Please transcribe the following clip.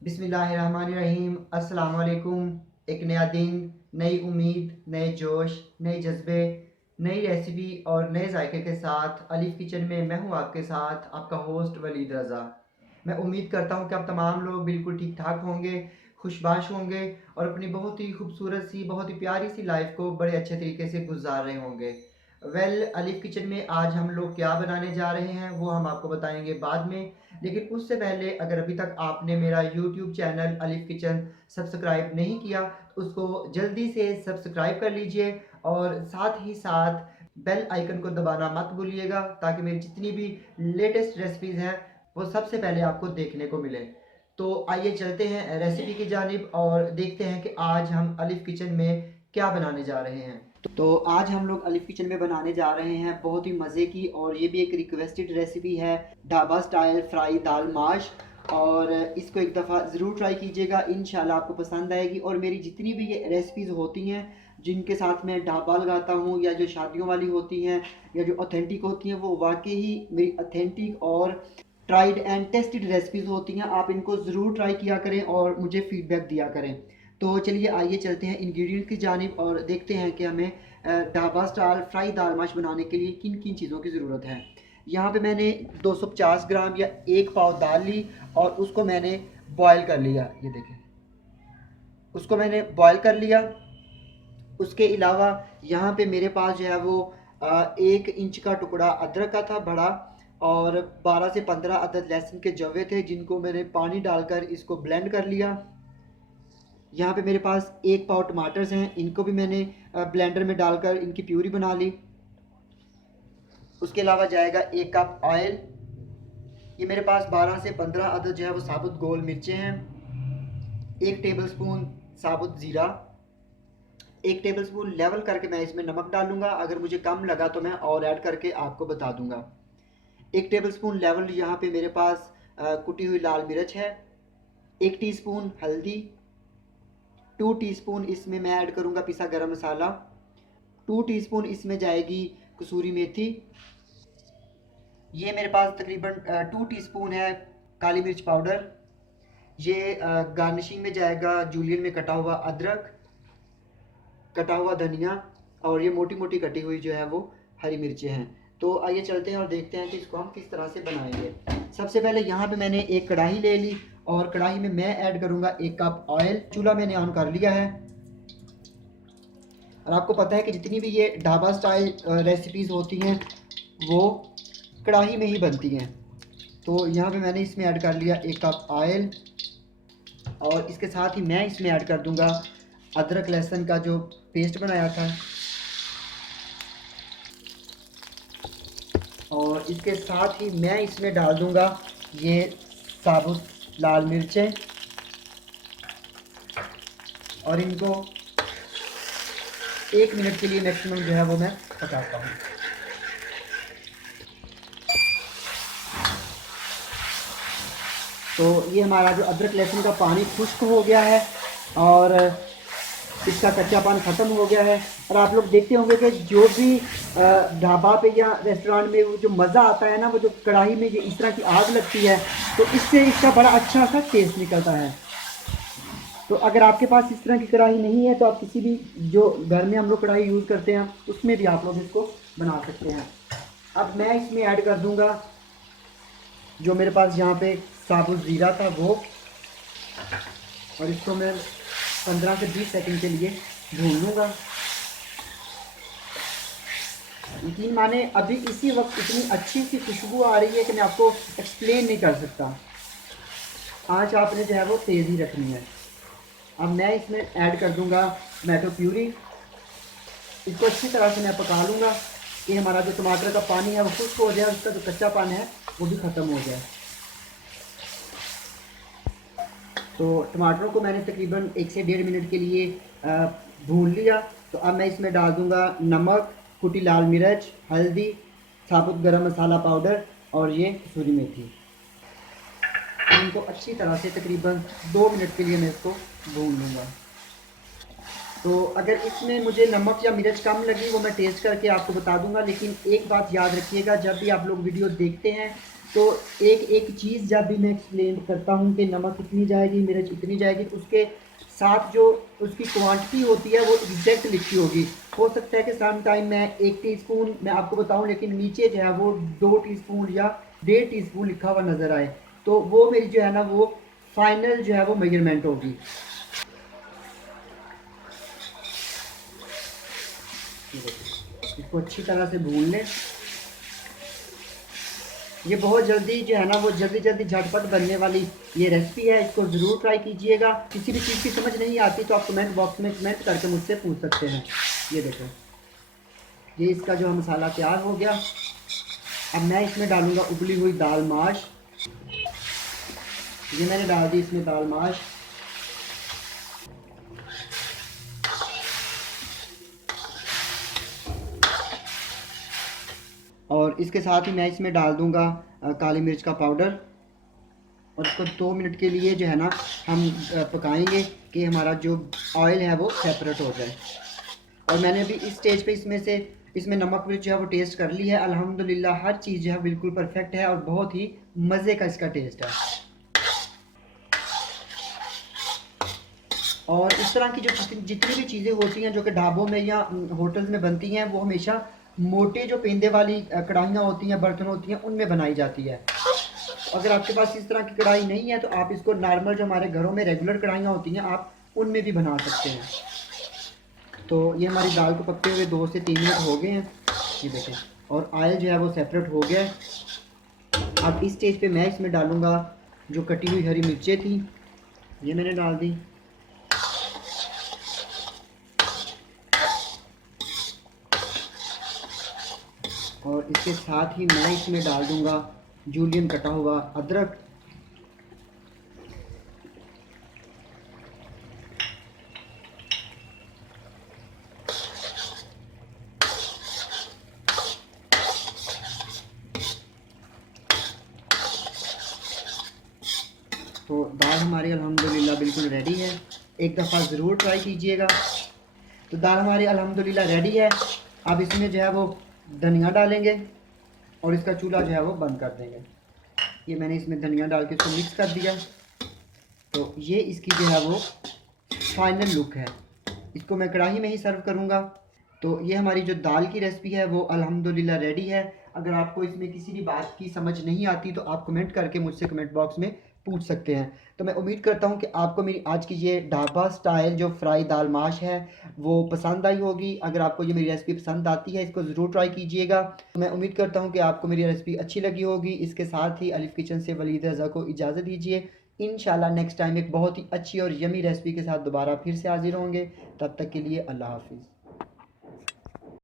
बिस्मिल्लाहिर्रहमानिर्रहीम। अस्सलाम वालेकुम। एक नया दिन, नई उम्मीद, नए जोश, नए जज्बे, नई रेसिपी और नए जायके के साथ अलीफ किचन में मैं हूँ आपके साथ आपका होस्ट वलीद रज़ा। मैं उम्मीद करता हूँ कि आप तमाम लोग बिल्कुल ठीक ठाक होंगे, खुशबाश होंगे और अपनी बहुत ही खूबसूरत सी, बहुत ही प्यारी सी लाइफ को बड़े अच्छे तरीके से गुजार रहे होंगे। अलीफ किचन में आज हम लोग क्या बनाने जा रहे हैं वो हम आपको बताएंगे बाद में। लेकिन उससे पहले अगर अभी तक आपने मेरा YouTube channel Alif kitchen subscribe नहीं किया तो उसको जल्दी से सब्सक्राइब कर लीजिए और साथ ही साथ बेल आइकन को दबाना मत भूलिएगा ताकि मेरी जितनी भी लेटेस्ट रेसिपीज़ हैं वो सबसे पहले आपको देखने को मिले। तो आइए चलते हैं रेसिपी की जानिब और देखते हैं कि आज हम अलीफ किचन में क्या बनाने जा रहे हैं। तो आज हम लोग अलीफ किचन में बनाने जा रहे हैं बहुत ही मज़े की और ये भी एक रिक्वेस्टेड रेसिपी है, ढाबा स्टाइल फ्राई दाल माश। और इसको एक दफ़ा ज़रूर ट्राई कीजिएगा, इंशाल्लाह आपको पसंद आएगी। और मेरी जितनी भी ये रेसिपीज़ होती हैं जिनके साथ मैं ढाबा लगाता हूँ या जो शादियों वाली होती हैं या जो ऑथेंटिक होती हैं वो वाकई ही मेरी ऑथेंटिक और ट्राइड एंड टेस्टेड रेसिपीज़ होती हैं। आप इनको ज़रूर ट्राई किया करें और मुझे फ़ीडबैक दिया करें। तो चलिए आइए चलते हैं इंग्रेडिएंट की जानिब और देखते हैं कि हमें ढाबा स्टाइल फ्राई दाल माश बनाने के लिए किन किन चीज़ों की ज़रूरत है। यहाँ पे मैंने 250 ग्राम या एक पाव दाल ली और उसको मैंने बॉयल कर लिया। ये देखें, उसको मैंने बॉयल कर लिया। उसके अलावा यहाँ पे मेरे पास जो है वो 1 इंच का टुकड़ा अदरक का था बड़ा, और 12 से 15 अदद लहसुन के जवे थे जिनको मैंने पानी डालकर इसको ब्लेंड कर लिया। यहाँ पे मेरे पास 1 पाव टमाटर्स हैं, इनको भी मैंने ब्लेंडर में डालकर इनकी प्यूरी बना ली। उसके अलावा जाएगा 1 कप ऑयल। ये मेरे पास 12 से 15 अदद जो है वो साबुत गोल मिर्चें हैं। 1 टेबलस्पून साबुत ज़ीरा। 1 टेबलस्पून लेवल करके मैं इसमें नमक डालूंगा, अगर मुझे कम लगा तो मैं और ऐड करके आपको बता दूंगा। 1 टेबलस्पून लेवल यहाँ पे मेरे पास कुटी हुई लाल मिर्च है। 1 टीस्पून हल्दी। 2 टीस्पून इसमें मैं ऐड करूँगा पिसा गरम मसाला। 2 टीस्पून इसमें जाएगी कसूरी मेथी। ये मेरे पास तकरीबन 2 टीस्पून है काली मिर्च पाउडर। ये गार्निशिंग में जाएगा जूलियन में कटा हुआ अदरक, कटा हुआ धनिया, और ये मोटी मोटी कटी हुई जो है वो हरी मिर्चें हैं। तो आइए चलते हैं और देखते हैं कि इसको हम किस तरह से बनाएंगे। सबसे पहले यहाँ पे मैंने एक कढ़ाई ले ली और कढ़ाई में मैं ऐड करूँगा 1 कप ऑयल। चूल्हा मैंने ऑन कर लिया है। और आपको पता है कि जितनी भी ये ढाबा स्टाइल रेसिपीज़ होती हैं वो कढ़ाई में ही बनती हैं। तो यहाँ पे मैंने इसमें ऐड कर लिया 1 कप ऑयल, और इसके साथ ही मैं इसमें ऐड कर दूंगा अदरक लहसुन का जो पेस्ट बनाया था, और इसके साथ ही मैं इसमें डाल दूंगा ये साबुत लाल मिर्चें, और इनको 1 मिनट के लिए मैक्सिमम जो है वो मैं पकाता हूँ। तो ये हमारा जो अदरक लहसुन का पानी खुश्क हो गया है और इसका कच्चापन ख़त्म हो गया है। और आप लोग देखते होंगे कि जो भी ढाबा पे या रेस्टोरेंट में वो जो मज़ा आता है ना, वो जो कढ़ाई में ये इस तरह की आग लगती है तो इससे इसका बड़ा अच्छा सा टेस्ट निकलता है। तो अगर आपके पास इस तरह की कढ़ाई नहीं है तो आप किसी भी जो घर में हम लोग कढ़ाई यूज़ करते हैं उसमें भी आप लोग इसको बना सकते हैं। अब मैं इसमें ऐड कर दूंगा जो मेरे पास यहाँ पे साबुत ज़ीरा था वो, और इसको मैं 15 से 20 सेकंड के लिए भून लूँगा। यकीन माने अभी इसी वक्त इतनी अच्छी सी खुशबू आ रही है कि मैं आपको एक्सप्लेन नहीं कर सकता। आँच आपने जो है वो तेज़ ही रखनी है। अब मैं इसमें ऐड कर दूंगा टमाटो प्यूरी। इसको अच्छी तरह से मैं पका लूँगा कि हमारा जो टमाटर का पानी है वो खुश्क हो जाए, उसका जो कच्चापन है वो भी ख़त्म हो जाए। तो टमाटरों को मैंने तकरीबन 1 से 1.5 मिनट के लिए भून लिया। तो अब मैं इसमें डाल दूंगा नमक, कुटी लाल मिर्च, हल्दी, साबुत गरम मसाला पाउडर और ये कसूरी मेथी। इनको अच्छी तरह से तकरीबन 2 मिनट के लिए मैं इसको भून लूँगा। तो अगर इसमें मुझे नमक या मिर्च कम लगी वो मैं टेस्ट करके आपको बता दूंगा। लेकिन एक बात याद रखिएगा, जब भी आप लोग वीडियो देखते हैं तो एक एक चीज़ जब भी मैं एक्सप्लेन करता हूँ कि नमक इतनी जाएगी, मिर्च इतनी जाएगी, तो उसके साथ जो उसकी क्वांटिटी होती है वो एग्जैक्ट लिखी होगी। हो सकता है कि सम टाइम मैं 1 टीस्पून मैं आपको बताऊं, लेकिन नीचे जो है वो 2 टीस्पून या 1.5 टीस्पून लिखा हुआ नज़र आए, तो वो मेरी जो है ना वो फाइनल जो है वो मेजरमेंट होगी। इसको अच्छी तरह से भून लें। ये बहुत जल्दी जो है ना वो जल्दी जल्दी झटपट बनने वाली ये रेसिपी है, इसको ज़रूर ट्राई कीजिएगा। किसी भी चीज़ की समझ नहीं आती तो आप कमेंट बॉक्स में कमेंट करके मुझसे पूछ सकते हैं। ये देखो, ये इसका जो मसाला तैयार हो गया। अब मैं इसमें डालूंगा उबली हुई दाल माश। ये मैंने डाल दी इसमें दाल माश। और इसके साथ ही मैं इसमें डाल दूंगा काली मिर्च का पाउडर। और इसको 2 मिनट के लिए जो है ना हम पकाएंगे कि हमारा जो ऑयल है वो सेपरेट हो जाए। और मैंने अभी इस स्टेज पे इसमें नमक मिर्च जो है वो टेस्ट कर ली है। अल्हम्दुलिल्लाह हर चीज़ जो है बिल्कुल परफेक्ट है और बहुत ही मज़े का इसका टेस्ट है। और इस तरह की जो जितनी भी चीज़ें होती हैं जो कि ढाबों में या होटल्स में बनती हैं, वो हमेशा मोटे जो पेंदे वाली कढ़ाइयाँ होती हैं, बर्तन होती हैं, उनमें बनाई जाती है। अगर आपके पास इस तरह की कढ़ाई नहीं है तो आप इसको नॉर्मल जो हमारे घरों में रेगुलर कढ़ाइयाँ होती हैं, आप उनमें भी बना सकते हैं। तो ये हमारी दाल को पकते हुए 2 से 3 मिनट हो गए हैं, ये देखें। और ऑयल जो है वो सेपरेट हो गया है। अब इस स्टेज पे मैं इसमें डालूँगा जो कटी हुई हरी मिर्चें थी, ये मैंने डाल दी। और इसके साथ ही मैं इसमें डाल दूँगा जूलियन कटा हुआ अदरक। तो दाल हमारी अल्हम्दुलिल्लाह बिल्कुल रेडी है, एक दफ़ा ज़रूर ट्राई कीजिएगा। तो दाल हमारी अल्हम्दुलिल्लाह रेडी है। अब इसमें जो है वो धनिया डालेंगे और इसका चूल्हा जो है वो बंद कर देंगे। ये मैंने इसमें धनिया डाल के इसको मिक्स कर दिया। तो ये इसकी जो है वो फाइनल लुक है। इसको मैं कढ़ाई में ही सर्व करूँगा। तो ये हमारी जो दाल की रेसिपी है वो अल्हम्दुलिल्लाह रेडी है। अगर आपको इसमें किसी भी बात की समझ नहीं आती तो आप कमेंट करके मुझसे कमेंट बॉक्स में पूछ सकते हैं। तो मैं उम्मीद करता हूँ कि आपको मेरी आज की ये ढाबा स्टाइल जो फ्राई दाल माश है वो पसंद आई होगी। अगर आपको ये मेरी रेसिपी पसंद आती है, इसको ज़रूर ट्राई कीजिएगा। तो मैं उम्मीद करता हूँ कि आपको मेरी रेसिपी अच्छी लगी होगी। इसके साथ ही अलिफ किचन से वलीद रज़ा को इजाज़त दीजिए। इंशाल्लाह नेक्स्ट टाइम एक बहुत ही अच्छी और यमी रेसिपी के साथ दोबारा फिर से हाजिर होंगे। तब तक के लिए अल्लाह हाफिज़।